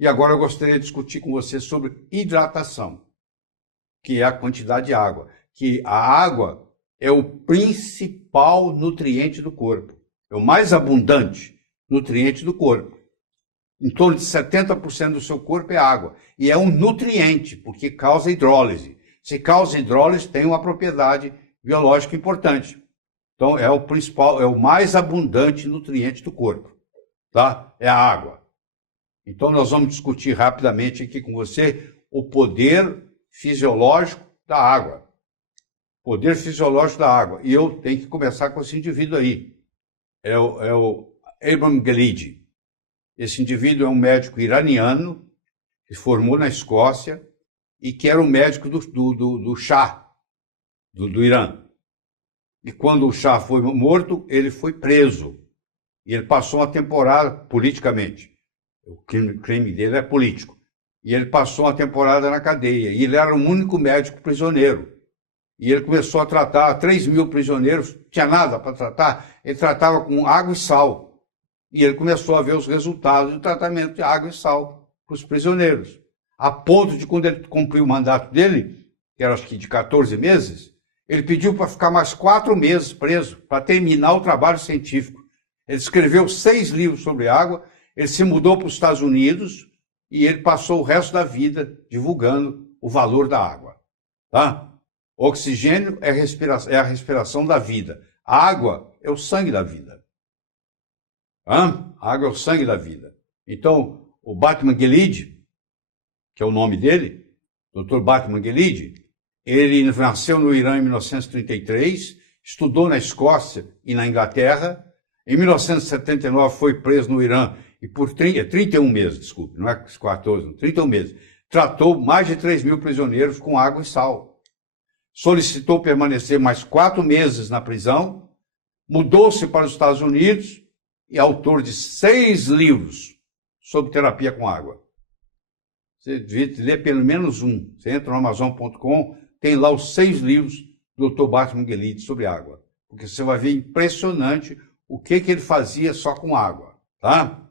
E agora eu gostaria de discutir com você sobre hidratação, que é a quantidade de água. Que a água é o principal nutriente do corpo, é o mais abundante nutriente do corpo. Em torno de 70% do seu corpo é água. E é um nutriente, porque causa hidrólise. Se causa hidrólise, tem uma propriedade biológica importante. Então, é o principal, é o mais abundante nutriente do corpo, tá? É a água. Então, nós vamos discutir rapidamente aqui com você o poder fisiológico da água. Poder fisiológico da água. E eu tenho que começar com esse indivíduo aí. É o Abraham Gelidi. Esse indivíduo é um médico iraniano que se formou na Escócia e que era um médico do Shah, do Irã. E quando o Shah foi morto, ele foi preso. E ele passou uma temporada politicamente. O crime dele é político. E ele passou uma temporada na cadeia. E ele era o único médico prisioneiro. E ele começou a tratar 3.000 prisioneiros, não tinha nada para tratar, ele tratava com água e sal. E ele começou a ver os resultados do tratamento de água e sal para os prisioneiros. A ponto de, quando ele cumpriu o mandato dele, que era acho que de 14 meses, ele pediu para ficar mais 4 meses preso, para terminar o trabalho científico. Ele escreveu 6 livros sobre água, ele se mudou para os Estados Unidos e ele passou o resto da vida divulgando o valor da água. Tá? Oxigênio é a respiração da vida. A água é o sangue da vida. A água é o sangue da vida. Então, o Batman Gelidi, que é o nome dele, Dr. Batman Gelidi, ele nasceu no Irã em 1933, estudou na Escócia e na Inglaterra. Em 1979 foi preso no Irã e por 31 meses, desculpe, não é 14, não, 31 meses, tratou mais de 3.000 prisioneiros com água e sal. Solicitou permanecer mais 4 meses na prisão, mudou-se para os Estados Unidos e é autor de 6 livros sobre terapia com água. Você devia ler pelo menos um. Você entra no Amazon.com, tem lá os 6 livros do Dr. Batman Gelidi sobre água. Porque você vai ver impressionante o que ele fazia só com água. Tá?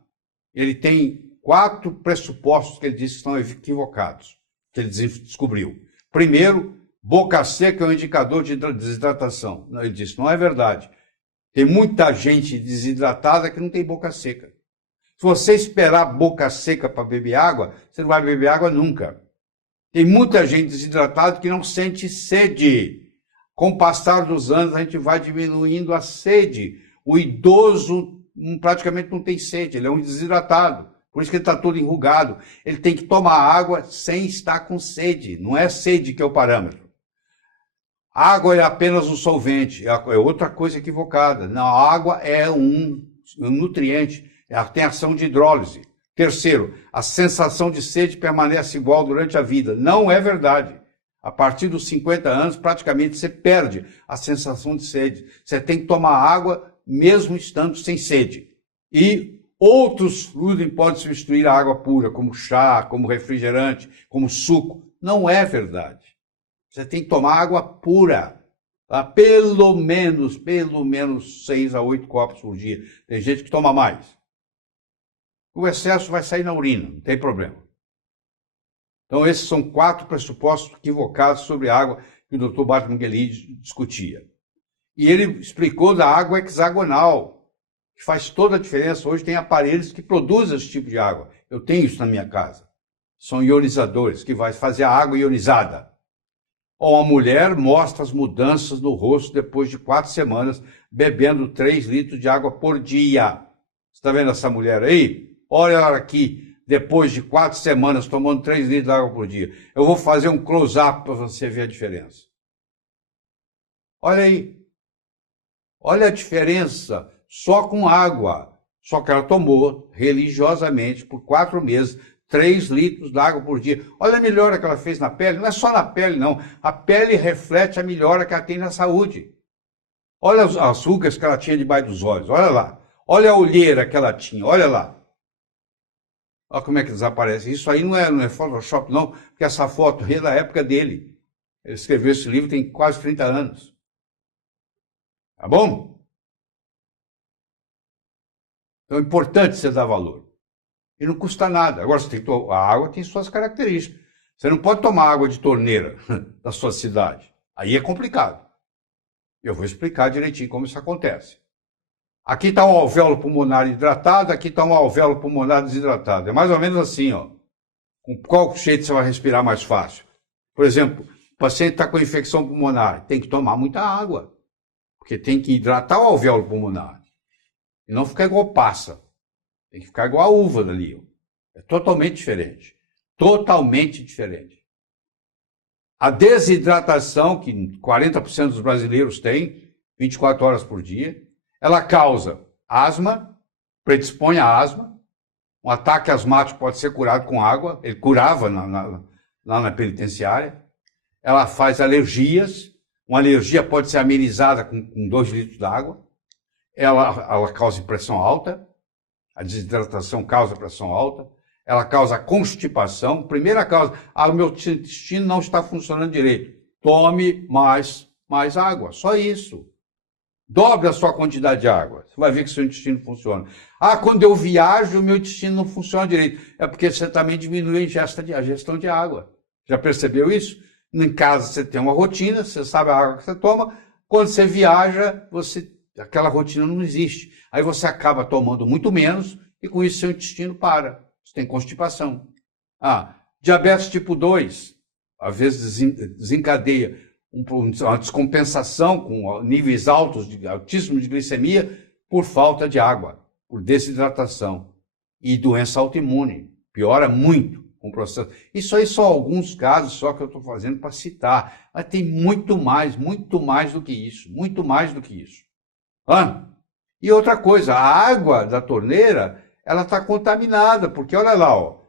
Ele tem 4 pressupostos que ele disse que estão equivocados, que ele descobriu. Primeiro, boca seca é um indicador de desidratação. Ele disse, não é verdade. Tem muita gente desidratada que não tem boca seca. Se você esperar boca seca para beber água, você não vai beber água nunca. Tem muita gente desidratada que não sente sede. Com o passar dos anos, a gente vai diminuindo a sede. O idoso praticamente não tem sede, ele é um desidratado. Por isso que ele está todo enrugado. Ele tem que tomar água sem estar com sede. Não é sede que é o parâmetro. Água é apenas um solvente, é outra coisa equivocada. Não, a água é um nutriente, tem ação de hidrólise. Terceiro, a sensação de sede permanece igual durante a vida. Não é verdade. A partir dos 50 anos, praticamente você perde a sensação de sede. Você tem que tomar água mesmo estando sem sede. E outros fluidos podem substituir a água pura, como chá, como refrigerante, como suco. Não é verdade. Você tem que tomar água pura, tá? Pelo menos 6 a 8 copos por dia. Tem gente que toma mais. O excesso vai sair na urina, não tem problema. Então, esses são 4 pressupostos equivocados sobre a água que o Dr. Batman Gelidi discutia. E ele explicou da água hexagonal, que faz toda a diferença. Hoje tem aparelhos que produzem esse tipo de água. Eu tenho isso na minha casa. São ionizadores, que vai fazer a água ionizada. Ou a mulher mostra as mudanças no rosto depois de 4 semanas, bebendo 3 litros de água por dia. Você está vendo essa mulher aí? Olha ela aqui, depois de 4 semanas, tomando 3 litros de água por dia. Eu vou fazer um close-up para você ver a diferença. Olha aí. Olha a diferença só com água. Só que ela tomou religiosamente por 4 meses 3 litros de água por dia. Olha a melhora que ela fez na pele. Não é só na pele, não. A pele reflete a melhora que ela tem na saúde. Olha as rugas que ela tinha debaixo dos olhos. Olha lá. Olha a olheira que ela tinha. Olha lá. Olha como é que desaparece. Isso aí não é Photoshop, não. Porque essa foto é da época dele. Ele escreveu esse livro tem quase 30 anos. Tá bom? Então é importante você dar valor. e não custa nada. Agora, a água tem suas características. Você não pode tomar água de torneira da sua cidade. Aí é complicado. Eu vou explicar direitinho como isso acontece. Aqui está um alvéolo pulmonar hidratado, aqui está um alvéolo pulmonar desidratado. É mais ou menos assim, ó. Com qual jeito você vai respirar mais fácil? Por exemplo, o paciente está com infecção pulmonar, tem que tomar muita água, porque tem que hidratar o alvéolo pulmonar. E não ficar igual passa. Tem que ficar igual a uva dali. Ó. É totalmente diferente. Totalmente diferente. A desidratação, que 40% dos brasileiros têm, 24 horas por dia, ela causa asma, predispõe a asma. Um ataque asmático pode ser curado com água. Ele curava lá na penitenciária. Ela faz alergias. Uma alergia pode ser amenizada com 2 litros d'água. Ela causa pressão alta. A desidratação causa pressão alta. Ela causa constipação. Primeira causa, o meu intestino não está funcionando direito. Tome mais água. Só isso. Dobre a sua quantidade de água. Você vai ver que seu intestino funciona. Quando eu viajo, o meu intestino não funciona direito. É porque você também diminui a gestão de água. Já percebeu isso? Em casa você tem uma rotina, você sabe a água que você toma. Quando você viaja, aquela rotina não existe. Aí você acaba tomando muito menos e com isso seu intestino para. Você tem constipação. Diabetes tipo 2, às vezes desencadeia uma descompensação com níveis altíssimos de glicemia por falta de água, por desidratação. E doença autoimune, piora muito com o processo. Isso aí são alguns casos só que eu estou fazendo para citar, mas tem muito mais do que isso, muito mais do que isso. E outra coisa, a água da torneira, ela está contaminada, porque olha lá, ó,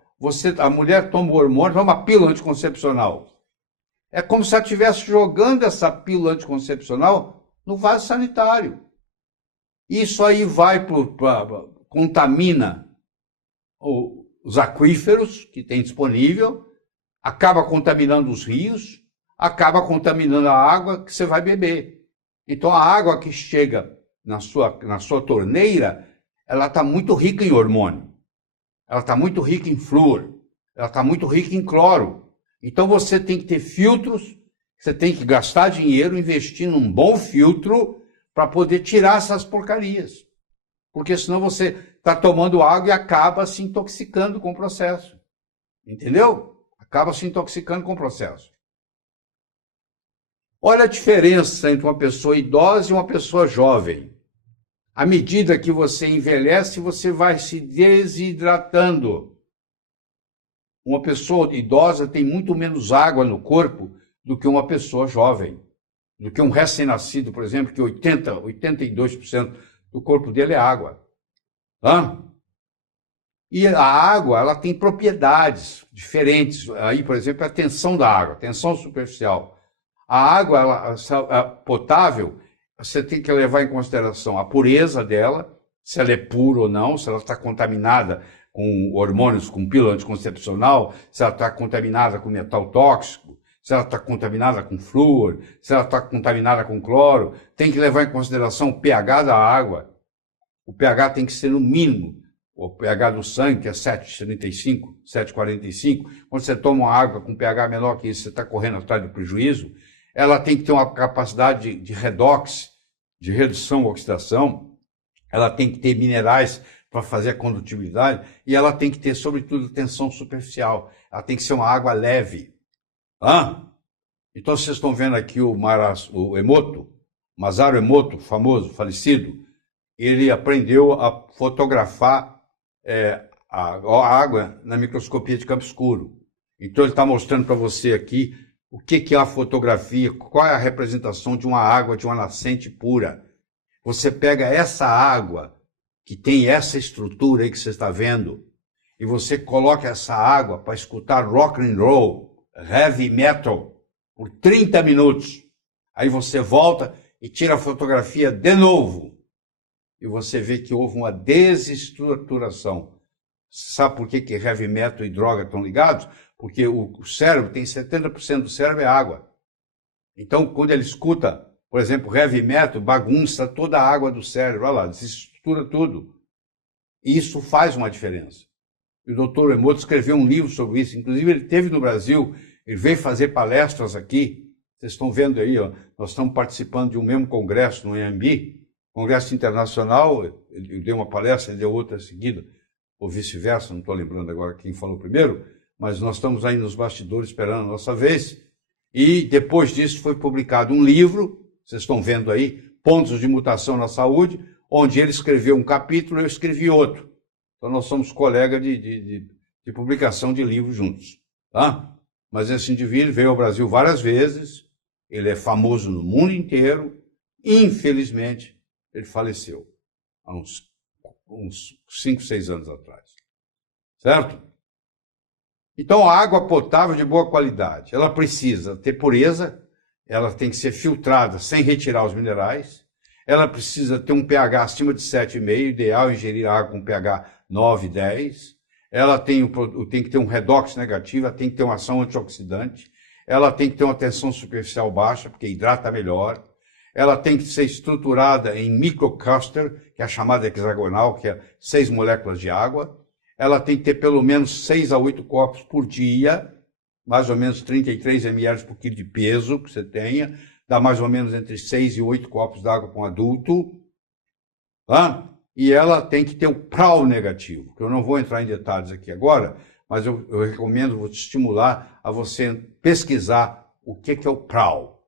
a mulher toma o hormônio, toma uma pílula anticoncepcional. É como se ela estivesse jogando essa pílula anticoncepcional no vaso sanitário. Isso aí contamina os aquíferos que tem disponível, acaba contaminando os rios, acaba contaminando a água que você vai beber. Então a água que chega na sua torneira, ela está muito rica em hormônio, ela está muito rica em flúor, ela está muito rica em cloro. Então você tem que ter filtros, você tem que gastar dinheiro, investir num bom filtro para poder tirar essas porcarias. Porque senão você está tomando água e acaba se intoxicando com o processo. Entendeu? Acaba se intoxicando com o processo. Olha a diferença entre uma pessoa idosa e uma pessoa jovem. À medida que você envelhece, você vai se desidratando. Uma pessoa idosa tem muito menos água no corpo do que uma pessoa jovem. Do que um recém-nascido, por exemplo, que 82% do corpo dele é água. E a água, ela tem propriedades diferentes. Aí, por exemplo, a tensão da água, tensão superficial. A água potável, você tem que levar em consideração a pureza dela, se ela é pura ou não, se ela está contaminada com hormônios, com pílula anticoncepcional, se ela está contaminada com metal tóxico, se ela está contaminada com flúor, se ela está contaminada com cloro. Tem que levar em consideração o pH da água. O pH tem que ser no mínimo. O pH do sangue, que é 7,35, 7,45. Quando você toma uma água com pH menor que isso, você está correndo atrás do prejuízo. Ela tem que ter uma capacidade de redox, de redução ou oxidação. Ela tem que ter minerais para fazer a condutibilidade, e ela tem que ter, sobretudo, tensão superficial. Ela tem que ser uma água leve. Então, vocês estão vendo aqui o Emoto, Masaru Emoto, famoso, falecido, ele aprendeu a fotografar a água na microscopia de campo escuro. Então, ele está mostrando para você aqui o que é a fotografia, qual é a representação de uma água, de uma nascente pura. Você pega essa água, que tem essa estrutura aí que você está vendo, e você coloca essa água para escutar rock and roll, heavy metal, por 30 minutos. Aí você volta e tira a fotografia de novo. E você vê que houve uma desestruturação. Sabe por que heavy metal e droga estão ligados? Porque o cérebro tem 70% do cérebro é água. Então, quando ele escuta, por exemplo, heavy metal, bagunça toda a água do cérebro, olha lá, desestrutura tudo. E isso faz uma diferença. E o doutor Emoto escreveu um livro sobre isso. Inclusive, ele esteve no Brasil, ele veio fazer palestras aqui. Vocês estão vendo aí, ó, nós estamos participando de um mesmo congresso no IMB, Congresso Internacional. Ele deu uma palestra, ele deu outra seguida, ou vice-versa, não estou lembrando agora quem falou primeiro, mas nós estamos aí nos bastidores esperando a nossa vez. E depois disso foi publicado um livro, vocês estão vendo aí, Pontos de Mutação na Saúde, onde ele escreveu um capítulo e eu escrevi outro. Então nós somos colegas de publicação de livros juntos. Tá? Mas esse indivíduo veio ao Brasil várias vezes, ele é famoso no mundo inteiro, infelizmente ele faleceu há uns 5, 6 anos atrás. Certo? Então a água potável de boa qualidade, ela precisa ter pureza, ela tem que ser filtrada sem retirar os minerais, ela precisa ter um pH acima de 7,5, ideal ingerir água com pH 9, 10, ela tem que ter um redox negativo, ela tem que ter uma ação antioxidante, ela tem que ter uma tensão superficial baixa, porque hidrata melhor, ela tem que ser estruturada em microcluster, que é a chamada hexagonal, que é 6 moléculas de água, ela tem que ter pelo menos 6 a 8 copos por dia, mais ou menos 33 ml por quilo de peso que você tenha, dá mais ou menos entre 6 e 8 copos d'água com adulto, tá? E ela tem que ter o PRAL negativo, que eu não vou entrar em detalhes aqui agora, mas eu recomendo, vou te estimular a você pesquisar o que é o PRAL,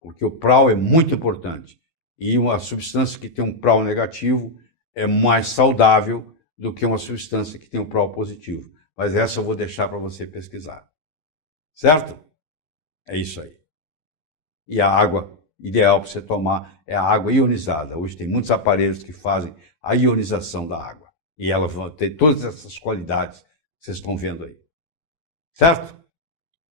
porque o PRAL é muito importante, e uma substância que tem um PRAL negativo é mais saudável do que uma substância que tem um PRAL positivo, mas essa eu vou deixar para você pesquisar. Certo? É isso aí. E a água ideal para você tomar é a água ionizada. Hoje tem muitos aparelhos que fazem a ionização da água. E ela vai ter todas essas qualidades que vocês estão vendo aí. Certo?